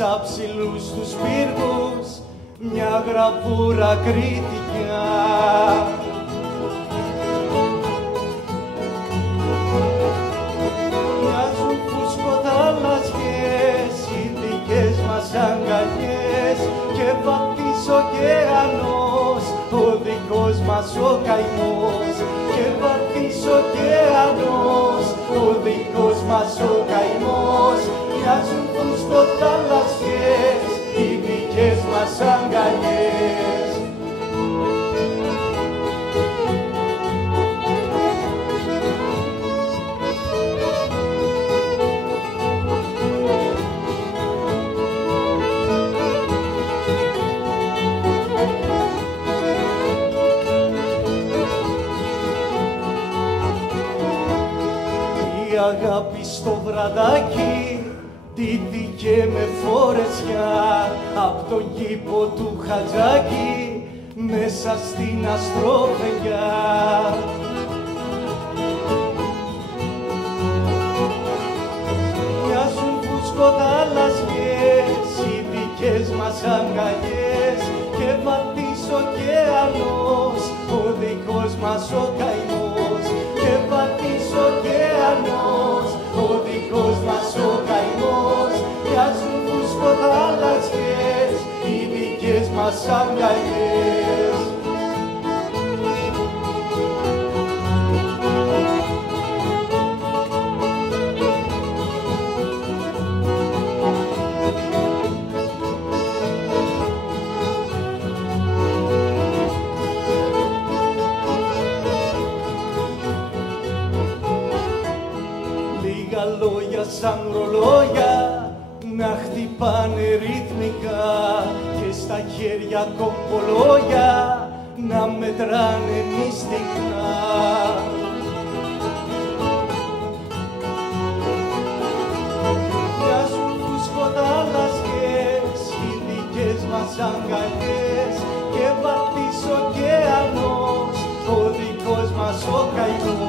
αψηλούς τους πύργους μια γραβούρα κριτικιά. Μοιάζουν φουσκοθάλασσιες οι δικές μας αγκαλιές και βαθύς ωκεανός ο δικός μας ο καημός, και βαθύς ωκεανός ο δικός μας ο καημός. Μοιάζουν φουσκοθάλασσιες οι δικές μας αγκαλιές. Η αγάπη στο βραδάκι ντύθηκε με φορεσιά απ' τον κήπο του Χατζάκη μέσα στην αστροφενιά. Μοιάζουν φουσκοθάλασσιες οι δικές μας αγκαλιές και βαθύς ωκεανός ο δικός μας ο καημός, και βαθύς ωκεανός ο δικός μας ο καημός. Μοιάζουν φουσκοθάλασσιες οι δικές μας αγκαλιές. Λίγα λόγια σαν ρολόγια να χτυπάνε ρυθμικά και στα χέρια κομπολόγια να μετράνε μυστικά. Μοιάζουν φουσκοθάλασσιες οι δικές μας αγκαλιές και βαθύς ωκεανός ο δικός μας ο καημός.